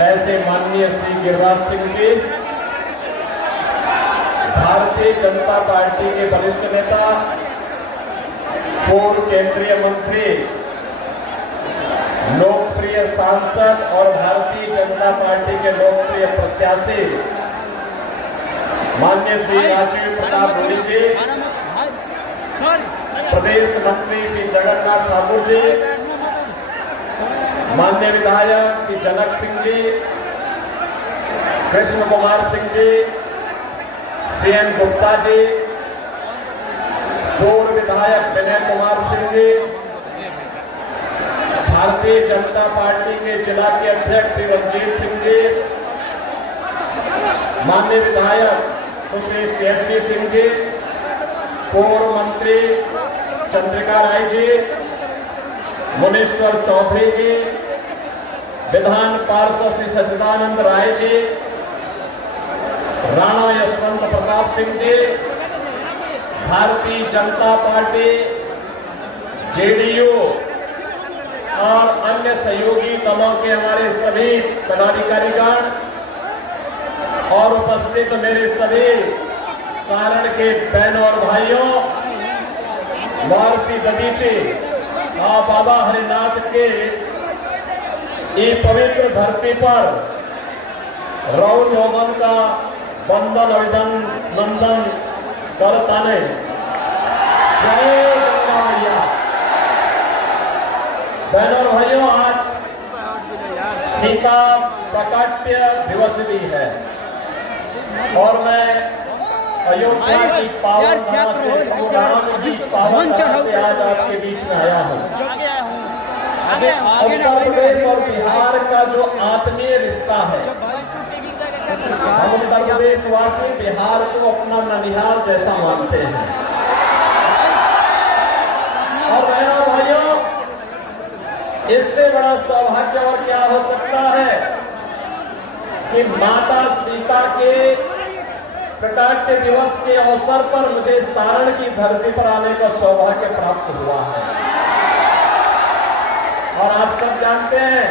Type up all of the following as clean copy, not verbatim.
ऐसे माननीय श्री गिरिराज सिंह जी, भारतीय जनता पार्टी के वरिष्ठ नेता, पूर्व केंद्रीय मंत्री, लोकप्रिय सांसद और भारतीय जनता पार्टी के लोकप्रिय प्रत्याशी माननीय श्री राजीव प्रताप रूडी जी, प्रदेश मंत्री श्री जगन्नाथ ठाकुर जी, माननीय विधायक श्री जनक सिंह जी, कृष्ण कुमार सिंह जी, CN गुप्ता जी, पूर्व विधायक विनय कुमार सिंह जी, भारतीय जनता पार्टी के जिला के अध्यक्ष श्री रंजीत सिंह जी, माननीय विधायक सुश्री CSC सिंह जी, पूर्व मंत्री चंद्रिका राय जी, मुनीश्वर चौधरी जी, विधान पार्षद श्री सचिदानंद राय जी, राणा यशवंत प्रताप सिंह जी, भारतीय जनता पार्टी, JDU और अन्य सहयोगी दलों के हमारे सभी पदाधिकारीगण और उपस्थित मेरे सभी सारण के बहनों और भाइयों, महर्षि दधीची और बाबा हरिनाथ के ये पवित्र धरती पर राहुल योगन का बंदन अभिनंदन करताने। जय गंगा मैया। बहनों और भाइयों, आज सीता प्राकट्य दिवस भी है और मैं अयोध्या की पावन धरा से, राम की पावन धरा से आज आपके बीच में आया हूँ। उत्तर प्रदेश और बिहार का जो आत्मीय रिश्ता है, हम उत्तर प्रदेश वासी बिहार को अपना ननिहाल जैसा मानते हैं। और बहनों भाइयों, इससे बड़ा सौभाग्य और क्या हो सकता है कि माता सीता के प्राकट्य दिवस के अवसर पर मुझे सारण की धरती पर आने का सौभाग्य प्राप्त हुआ है। और आप सब जानते हैं,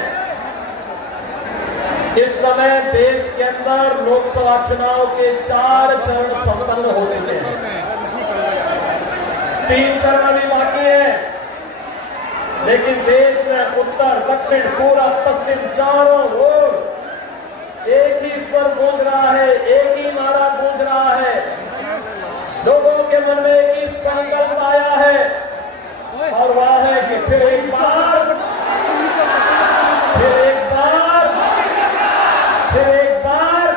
इस समय देश के अंदर लोकसभा चुनाव के 4 चरण संपन्न हो चुके हैं, 3 चरण अभी बाकी है। लेकिन देश में उत्तर, दक्षिण, पूर्व, पश्चिम चारों ओर एक ही स्वर गूंज रहा है, एक ही नारा गूंज रहा है। लोगों के मन में एक ही संकल्प आया है और वह है कि फिर एक बार, फिर एक बार, फिर एक बार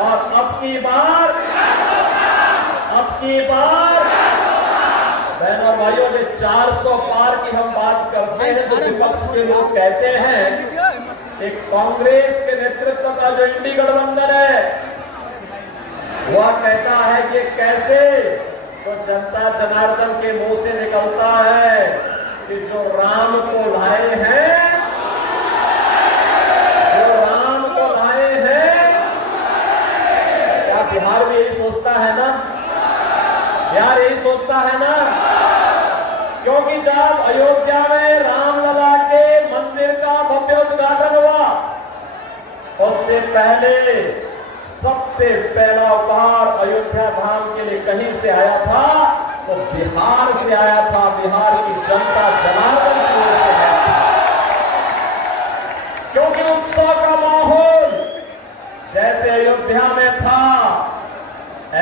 और अब की बार, अब की बार। बहनों और भाइयों, जो 400 पार की हम बात करते हैं तो विपक्ष के लोग कहते हैं एक कांग्रेस के नेतृत्व का जो इंडी गठबंधन है वह कहता है कि कैसे, तो जनता जनार्दन के मुंह से निकलता है कि जो राम को लाए हैं, जो राम को लाए हैं। क्या बिहार भी यही सोचता है ना? बिहार यही सोचता है ना? क्योंकि जब अयोध्या में रामलला के मंदिर का भव्य उद्घाटन हुआ, उससे पहले सबसे पहला उपहार अयोध्या धाम के लिए कहीं से आया था तो बिहार से आया था, बिहार की जनता जनार्दन की ओर से आया था। क्योंकि उत्सव का माहौल जैसे अयोध्या में था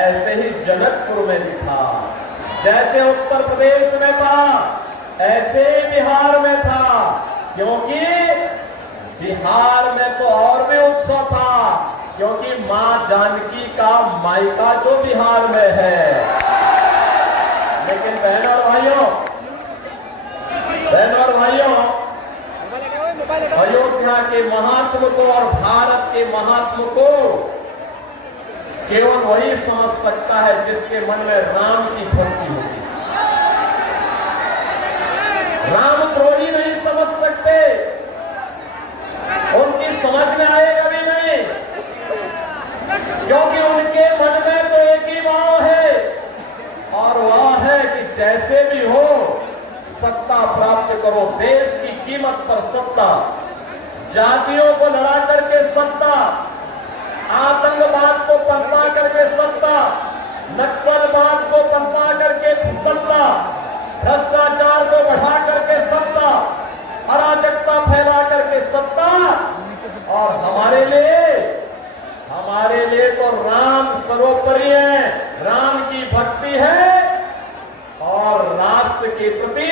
ऐसे ही जनकपुर में भी था, जैसे उत्तर प्रदेश में था ऐसे ही बिहार में था। क्योंकि बिहार में तो और भी उत्सव था, क्योंकि मां जानकी का मायका जो बिहार में है। लेकिन बहनों और भाइयों, अयोध्या के महात्म को और भारत के महात्म को केवल वही समझ सकता है जिसके मन में राम की भक्ति होगी। राम द्रोही नहीं समझ सकते, उनकी समझ में आएगा भी नहीं, क्योंकि उनके मन में तो एक ही भाव है और वह है कि जैसे भी हो सत्ता प्राप्त करो, देश की कीमत पर सत्ता, जातियों को लड़ा करके सत्ता, आतंकवाद को पनपा करके सत्ता, नक्सलवाद को पनपा करके सत्ता, भ्रष्टाचार को बढ़ा करके सत्ता, अराजकता फैला करके सत्ता। और हमारे लिए तो राम सर्वोपरि है, राम की भक्ति है और राष्ट्र के प्रति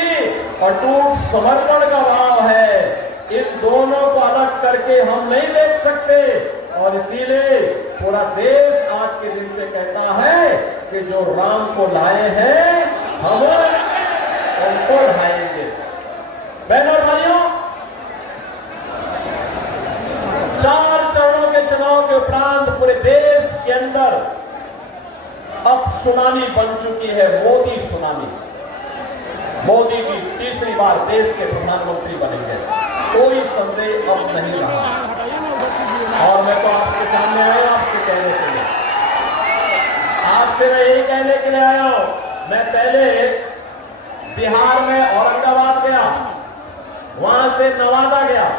अटूट समर्पण का भाव है। इन दोनों को अलग करके हम नहीं देख सकते और इसीलिए पूरा देश आज के दिन पे कहता है कि जो राम को लाए हैं हम उनको लाएंगे। बहनों और भाइयों, 4 चरणों के चुनाव के उपरांत पूरे देश के अंदर अब सुनामी बन चुकी है, मोदी सुनामी। मोदी जी तीसरी बार देश के प्रधानमंत्री बनेंगे, कोई संदेह अब नहीं रहा। और मैं तो आपके सामने आया आपसे कहने के लिए, आपसे मैं यही कहने के लिए आया हूं। मैं पहले बिहार में औरंगाबाद गया, वहां से नवादा गया,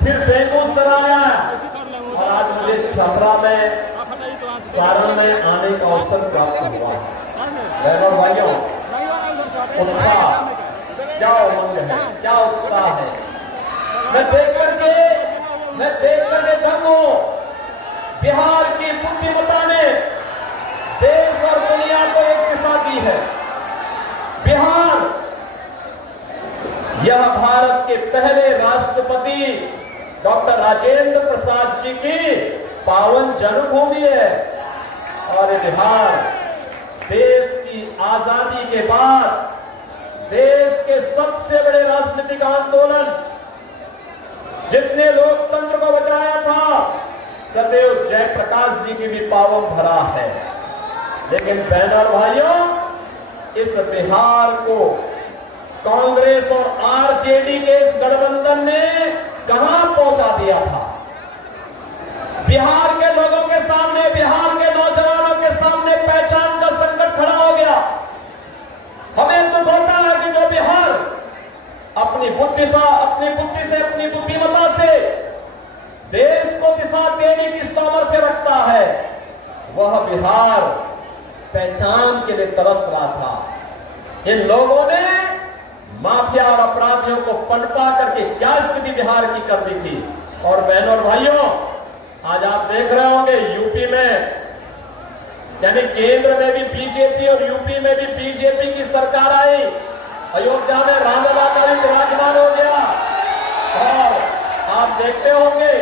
फिर बेगूसराय आया और आज मुझे छपरा में, सारण में आने का अवसर प्राप्त हुआ। बहनों और भाइयों, उत्साह, क्या उमंग है, क्या उत्साह है। मैं देख करके दंग हूं। बिहार की बुद्धिमत्ता ने देश और दुनिया को एक दिशा दी है। बिहार, यह भारत के पहले राष्ट्रपति डॉक्टर राजेंद्र प्रसाद जी की पावन जन्मभूमि है और बिहार देश की आजादी के बाद देश के सबसे बड़े राजनीतिक आंदोलन, जिसने लोकतंत्र को बचाया था, सदैव जयप्रकाश जी की भी पावन धरा है। लेकिन बहनों और भाइयों, इस बिहार को कांग्रेस और आरजेडी के इस गठबंधन ने कहां पहुंचा दिया था। बिहार के लोगों के सामने, बिहार के नौजवानों के सामने पहचान का संकट खड़ा हो गया। हमें दुख होता है कि जो बिहार अपनी बुद्धि से, अपनी बुद्धिमत्ता से देश को दिशा देने की सामर्थ्य रखता है, वह बिहार पहचान के लिए तरस रहा था। इन लोगों ने माफिया और अपराधियों को पनपा करके क्या स्थिति बिहार की कर दी थी। और बहनों और भाइयों, आज आप देख रहे होंगे यूपी में, यानी केंद्र में भी बीजेपी और यूपी में भी बीजेपी की सरकार आई। अयोध्या में रामलला का भी विराजमान हो गया। और आप देखते होंगे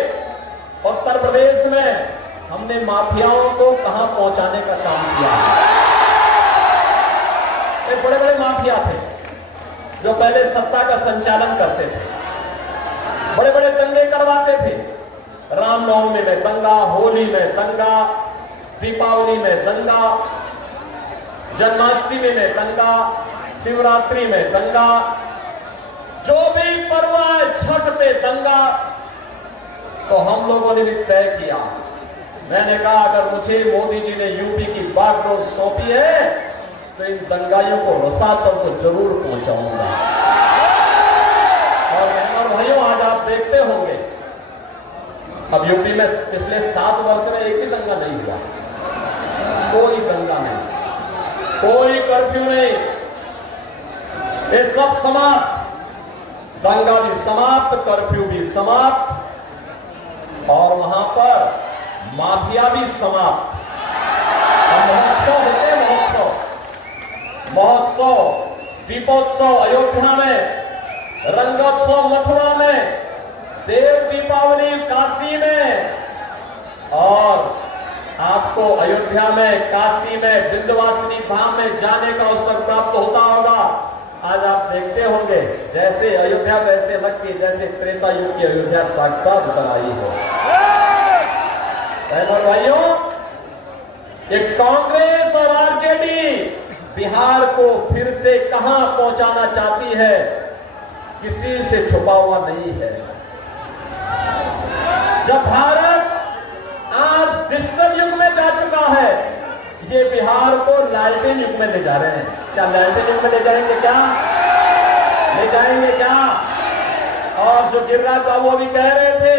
उत्तर प्रदेश में हमने माफियाओं को कहां पहुंचाने का काम किया। एक बड़े बड़े माफिया थे जो पहले सत्ता का संचालन करते थे, बड़े बड़े दंगे करवाते थे। रामनवमी में दंगा, होली में दंगा, दीपावली में दंगा, जन्माष्टमी में दंगा, शिवरात्रि में दंगा, जो भी पर्व है, छठ पे दंगा। तो हम लोगों ने भी तय किया, मैंने कहा अगर मुझे मोदी जी ने यूपी की बागडोर सौंपी है तो इन दंगाइयों को रसातल तो जरूर पहुंचाऊंगा। और भाइयों, आज आप देखते होंगे अब यूपी में पिछले 7 वर्ष में एक भी दंगा नहीं हुआ, कोई दंगा नहीं, कोई कर्फ्यू नहीं, ये सब समाप्त, दंगा भी समाप्त, कर्फ्यू भी समाप्त और वहां पर माफिया भी समाप्त। महोत्सव होते, महोत्सव, दीपोत्सव अयोध्या में, रंगोत्सव मथुरा में, देव दीपावली काशी में, और आपको अयोध्या में, काशी में, विंध्यवासिनी धाम में जाने का अवसर प्राप्त होता होगा। आज आप देखते होंगे जैसे अयोध्या वैसे लगती है जैसे त्रेता युग की अयोध्या साक्षात उतर आई हो। बहनों भाइयों, एक कांग्रेस और आरजेडी बिहार को फिर से कहां पहुंचाना चाहती है, किसी से छुपा हुआ नहीं है। जब भारत आज डिजिटल युग में जा चुका है, ये बिहार को लालटेन युग में ले जा रहे हैं। क्या लालटेन युग में ले जाएंगे क्या? ले जाएंगे क्या? और जो गिरिराज बाबू अभी कह रहे थे